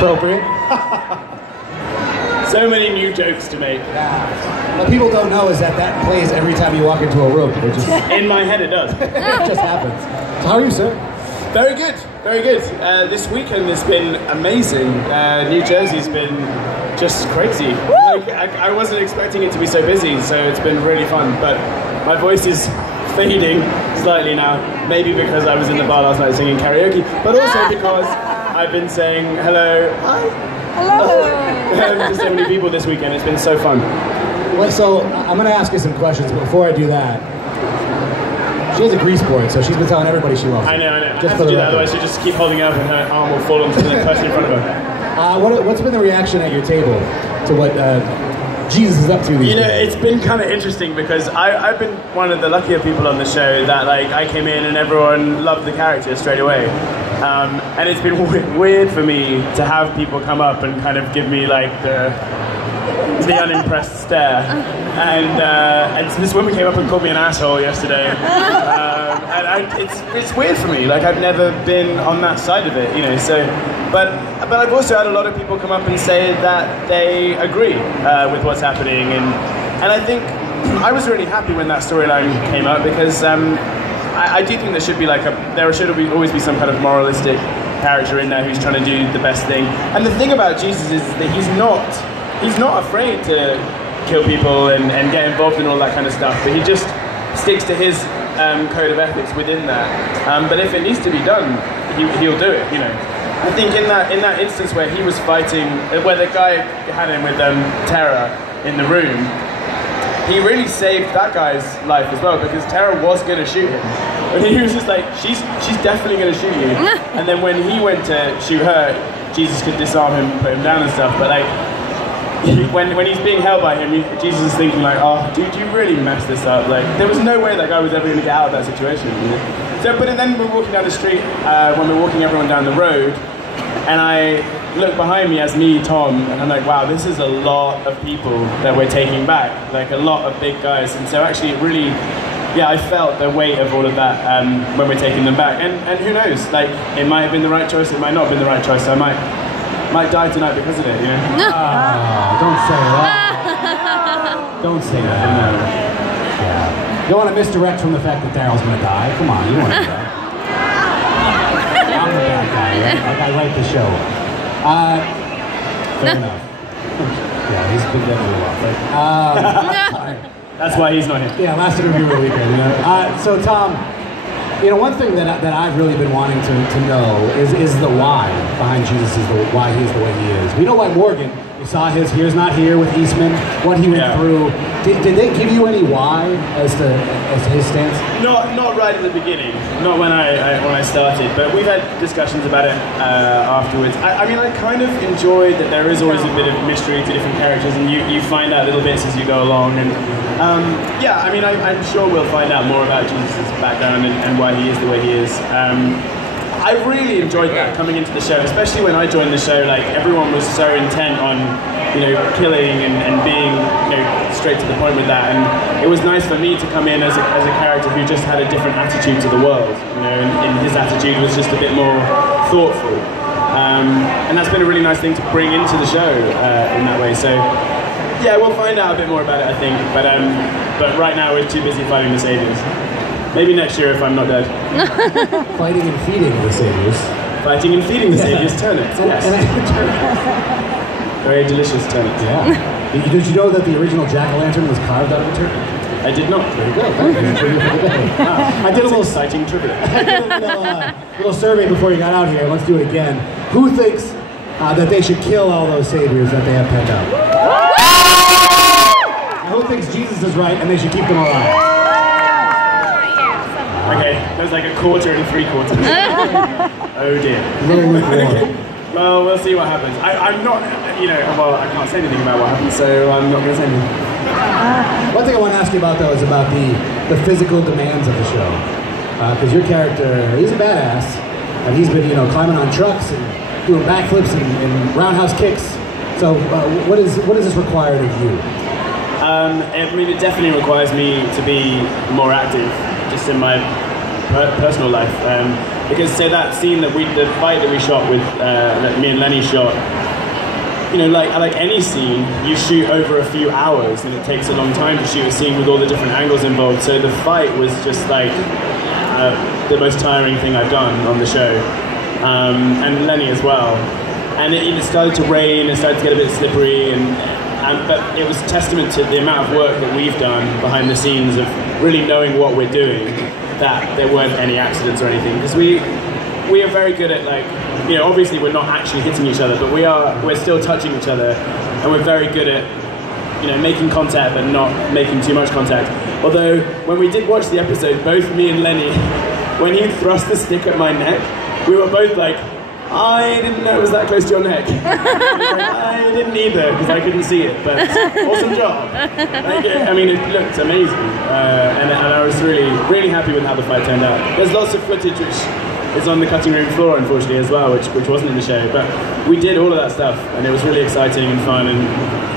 Appropriate. So many new jokes to make. Yeah. What people don't know is that plays every time you walk into a room. It just in my head it does. It just happens. So how are you, sir? Very good, very good. This weekend has been amazing. New Jersey's been just crazy. Like, I wasn't expecting it to be so busy, so it's been really fun. But my voice is fading slightly now. Maybe because I was in the bar last night singing karaoke, but also because I've been saying hello, hi, hello to so many people this weekend. It's been so fun. Well, so I'm going to ask you some questions, but before I do that, she has a grease board, so she's been telling everybody she loves. I know. I have to do that, otherwise she just keep holding it up and her arm will fall onto the person in front of her. What's been the reaction at your table to what Jesus is up to these days? It's been kind of interesting because I've been one of the luckier people on the show that I came in and everyone loved the character straight away. And it's been weird for me to have people come up and kind of give me like the unimpressed stare. And so this woman came up and called me an asshole yesterday. It's weird for me. Like, I've never been on that side of it, you know. So, but I've also had a lot of people come up and say that they agree with what's happening, and I think I was really happy when that storyline came up because I do think there should be there should always be some kind of moralistic character in there who's trying to do the best thing. And the thing about Jesus is that he's not afraid to kill people and get involved in all that kind of stuff, but he just sticks to his code of ethics within that. But if it needs to be done, he'll do it, you know. I think in that instance where he was fighting, where the guy had him with Tara in the room, he really saved that guy's life as well, because Tara was going to shoot him. And he was just like, she's definitely going to shoot you. And then when he went to shoot her, Jesus could disarm him and put him down and stuff. But like, when he's being held by him, Jesus is thinking like, oh, dude, you really messed this up. Like, there was no way that guy was ever going to get out of that situation. You know? So, but then we're walking down the street, when we're walking everyone down the road, and I look behind me as me, Tom, and I'm like, wow, this is a lot of people that we're taking back, like a lot of big guys. And so actually it really, yeah, I felt the weight of all of that when we're taking them back. And who knows, like, it might have been the right choice, it might not have been the right choice. I might die tonight because of it, you know? Don't say that. Don't say that. No. Yeah. You don't want to misdirect from the fact that Daryl's going to die. Come on, you don't want to do that. I'm the bad guy, right? Like, I write the show. Fair enough. Yeah, he's been dead for a while, right? That's why he's not here. Yeah, last interview of the weekend, you know? So, Tom, you know, one thing that I've really been wanting to know is the why behind Jesus, why he is the way he is. We know why Morgan, we saw his Here's Not Here with Eastman, what he went through. Did they give you any why as to his stance? Not right at the beginning, not when I started, but we've had discussions about it afterwards. I mean, I kind of enjoy that there is always a bit of mystery to different characters, and you find out little bits as you go along. And yeah, I mean, I'm sure we'll find out more about Jesus' background and why he is the way he is. I really enjoyed that coming into the show, especially when I joined the show. Like, everyone was so intent on, you know, killing and being, you know, straight to the point with that. And it was nice for me to come in as a character who just had a different attitude to the world, you know, and his attitude was just a bit more thoughtful. And that's been a really nice thing to bring into the show in that way. So yeah, we'll find out a bit more about it, I think. But right now we're too busy fighting the saviors. Maybe next year if I'm not dead. Fighting and feeding the saviors. Fighting and feeding the saviors turnips, yes. Very delicious turnips. Yeah. Did you know that the original jack-o'-lantern was carved out of a turnip? I did not. Very good. I did a little exciting trivia. I did a little survey before you got out here. Let's do it again. Who thinks that they should kill all those saviors that they have penned out? Who thinks Jesus is right and they should keep them alive? Okay, there's like a quarter and three quarters. Oh dear. Well, we'll see what happens. I'm not, you know, well, I can't say anything about what happens, so I'm not going to say anything. One thing I want to ask you about, though, is about the physical demands of the show. Because your character, he's a badass, and he's been, you know, climbing on trucks and doing backflips and roundhouse kicks. So what is this required of you? I mean, it definitely requires me to be more active, just in my personal life. Because so that scene that the fight that we shot with, that me and Lenny shot, you know, like any scene, you shoot over a few hours, and it takes a long time to shoot a scene with all the different angles involved. So the fight was just like the most tiring thing I've done on the show, and Lenny as well. And it started to rain, it started to get a bit slippery, but it was testament to the amount of work that we've done behind the scenes of really knowing what we're doing, that there weren't any accidents or anything. Because we are very good at, like, you know, obviously we're not actually hitting each other, but we're still touching each other, and we're very good at, you know, making contact but not making too much contact. Although, when we did watch the episode, both me and Lenny, when he thrust the stick at my neck, we were both like, I didn't know it was that close to your neck. I didn't either, because I couldn't see it, but awesome job. Like, I mean, it looked amazing, and I was really, really happy with how the fight turned out. There's lots of footage which is on the cutting room floor, unfortunately, as well, which wasn't in the show, but we did all of that stuff, and it was really exciting and fun, and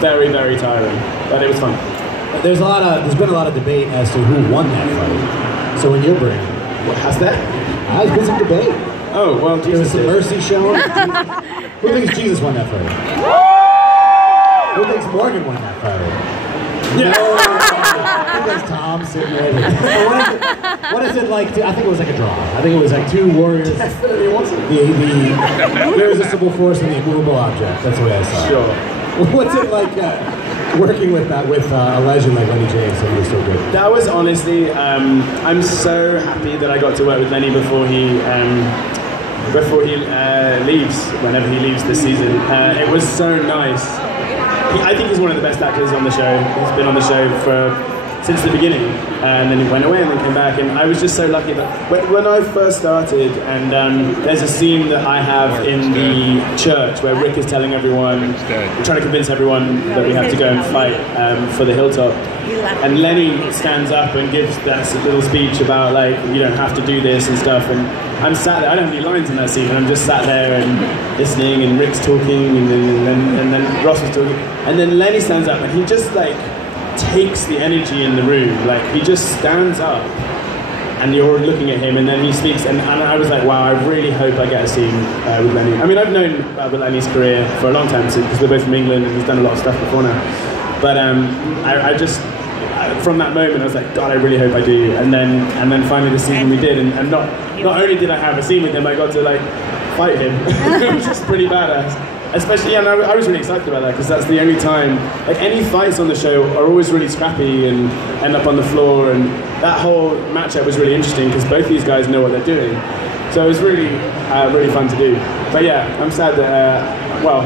very, very tiring, but it was fun. There's been a lot of debate as to who won that fight. So in your brain, What has that? there's been some debate. Oh, well, There was Jesus some did. mercy shown. Who thinks Jesus won that fight? Who thinks Morgan won that fight? Yeah. No. Who thinks Tom sitting right here? What is it like? I think it was like a draw. I think it was like two warriors. Definitely wasn't. The irresistible force and the immovable object. That's the way I saw it. Sure. What's it like working with a legend like Lenny James? He was so good. That was honestly, I'm so happy that I got to work with Lenny before he leaves, whenever he leaves this season. It was so nice. I think he's one of the best actors on the show. He's been on the show since the beginning, and then he went away and then came back, and I was just so lucky that when I first started, and there's a scene that I have in the church where Rick is telling everyone, trying to convince everyone that we have to go and fight for the hilltop, and Lenny stands up and gives that little speech about, like, you don't have to do this and stuff, and I'm sat there, I don't have any lines in that scene, and I'm just sat there and listening, and Rick's talking, and then Ross was talking, and then Lenny stands up and he just, like, takes the energy in the room. Like, he just stands up and you're looking at him, and then he speaks, and I was like, wow, I really hope I get a scene with Lenny. I mean, I've known about Lenny's career for a long time, because we're both from England and he's done a lot of stuff before now, but I just, from that moment I was like, God, I really hope I do, and then finally the season we did, and not only did I have a scene with him, I got to, like, fight him, which is pretty badass. Especially, and I was really excited about that, because that's the only time, like, any fights on the show are always really scrappy and end up on the floor, and that whole matchup was really interesting because both these guys know what they're doing. So it was really, really fun to do. But yeah, I'm sad that, well,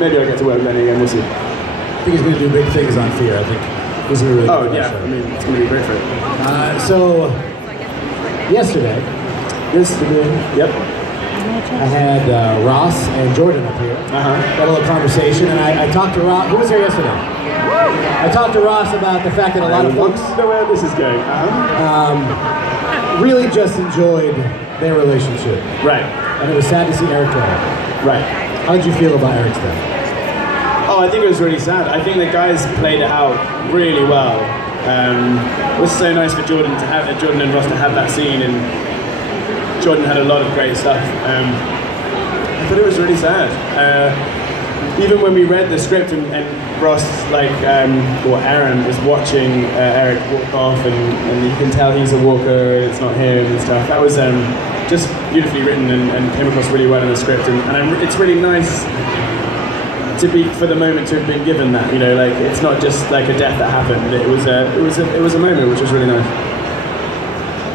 maybe I'll get to work with Lenny again, we'll see. I think he's going to do big things on Fear. I think he's going to really. Oh yeah, I mean, it's going to be great for it. So, yesterday, Yep. I had Ross and Jordan up here. Had a little conversation, and I talked to Ross. Who was here yesterday? I talked to Ross about the fact that a lot of folks know where this is going. really just enjoyed their relationship. Right. And it was sad to see Eric go. Right. How did you feel about Eric's death? Oh, I think it was really sad. I think the guys played it out really well. It was so nice for Jordan and Ross to have that scene, and Jordan had a lot of great stuff. I thought it was really sad. Even when we read the script and Ross, like, or Aaron was watching Eric walk off, and you can tell he's a walker, it's not him and stuff. That was just beautifully written and came across really well in the script. And it's really nice to be, for the moment, to have been given that. You know, like, it's not just like a death that happened. It was a moment which was really nice.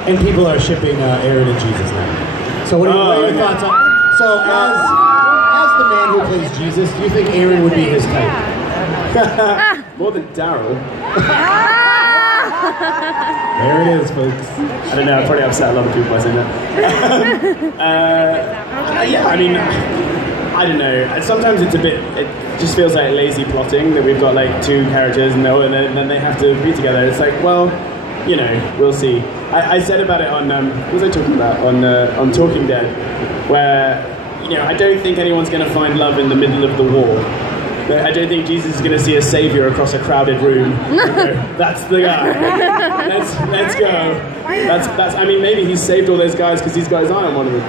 And people are shipping Aaron and Jesus now. So what are your thoughts on? So as the man who plays Jesus, do you think Aaron would be his type? More than Daryl. There it is, folks. I don't know, I probably upset a lot of people by saying that. Yeah, I mean, I don't know. Sometimes it just feels like lazy plotting, that we've got, like, two characters and then they have to be together. It's like, well, you know, we'll see. I said about it on, what was I talking about? On Talking Dead, where, you know, I don't think anyone's going to find love in the middle of the war. I don't think Jesus is going to see a savior across a crowded room. That's the guy. Let's go. That's. I mean, maybe he's saved all those guys because these guys aren't one of them.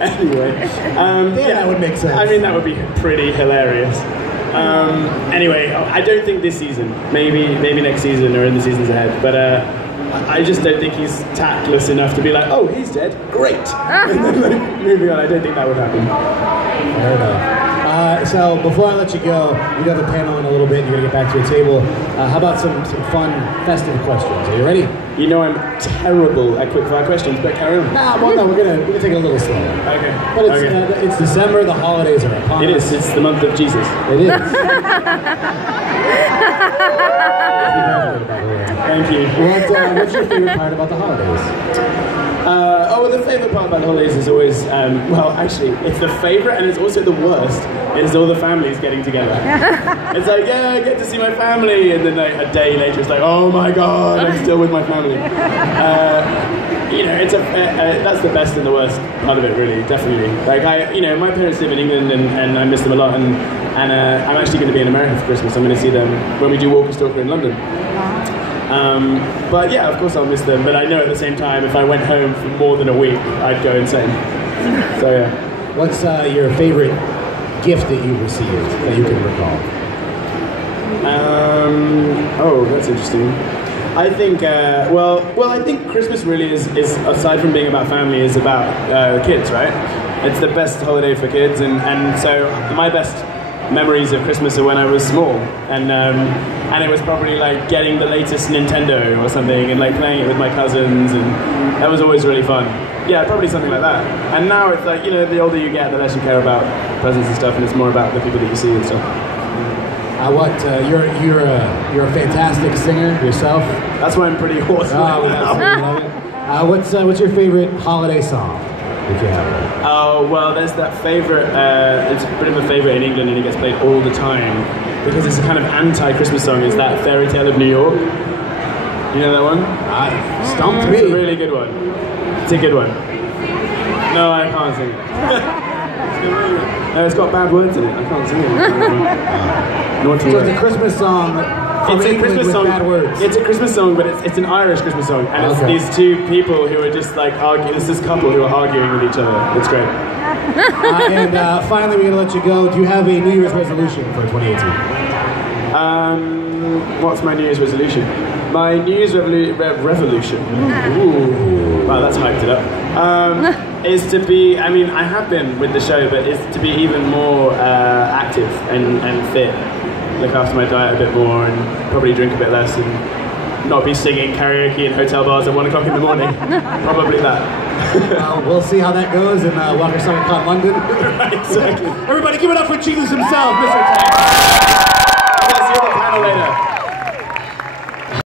Anyway, that would make sense. I mean, that would be pretty hilarious. Anyway, I don't think this season. Maybe next season or in the seasons ahead. But I just don't think he's tactless enough to be like, oh, he's dead, great, and then like, moving on. I don't think that would happen. Fair enough. So before I let you go, you got the panel in a little bit. You're gonna get back to your table. How about some fun, festive questions? Are you ready? You know I'm terrible at quickfire questions, but carry on. No, we're gonna take it a little slower. Okay. But it's December. The holidays are upon us. It is. It's the month of Jesus. It is. Thank you. What's your favorite part about the holidays? The favourite part about the holidays is always, well, actually, it's the favourite and it's also the worst, is all the families getting together. It's like, yeah, I get to see my family, and then like a day later it's like, oh my god, I'm still with my family. You know, it's that's the best and the worst part of it, really, definitely. Like, my parents live in England and I miss them a lot, and I'm actually going to be in America for Christmas. I'm going to see them when we do Walker Stalker in London. But yeah, of course I'll miss them, but I know at the same time if I went home for more than a week, I'd go insane. So yeah. What's your favorite gift that you've received that you can recall? Oh, that's interesting. I think, well, I think Christmas really is aside from being about family, is about kids, right? It's the best holiday for kids, and so my best memories of Christmas are when I was small, and it was probably like getting the latest Nintendo or something and like playing it with my cousins, and that was always really fun. Yeah, probably something like that. And now it's like, you know, the older you get, the less you care about presents and stuff, and it's more about the people that you see and stuff. You're a fantastic singer yourself. That's why I'm pretty awesome. Oh, love it. What's your favorite holiday song? Oh, well, there's that favourite, it's a bit of a favourite in England and it gets played all the time because it's a kind of anti-Christmas song. It's that Fairy Tale of New York. You know that one? Stumped me. It's a really good one. It's a good one. No, I can't sing it. No, it's got bad words in it. I can't sing it. So it's a Christmas song. It's a Christmas song. Bad words. It's a Christmas song, but it's an Irish Christmas song, and it's these two people who are just like arguing. It's this couple who are arguing with each other. It's great. And finally, we're gonna let you go. Do you have a New Year's resolution for 2018? What's my New Year's resolution? My New Year's revolution. Ooh, wow, that's hyped it up. Is to be. I mean, I have been with the show, but is to be even more active and fit. Look after my diet a bit more and probably drink a bit less and not be singing karaoke in hotel bars at 1 o'clock in the morning. Probably that. We'll see how that goes in Walker Summer Con London. Right, exactly. Everybody give it up for Jesus himself, Mr. Tank.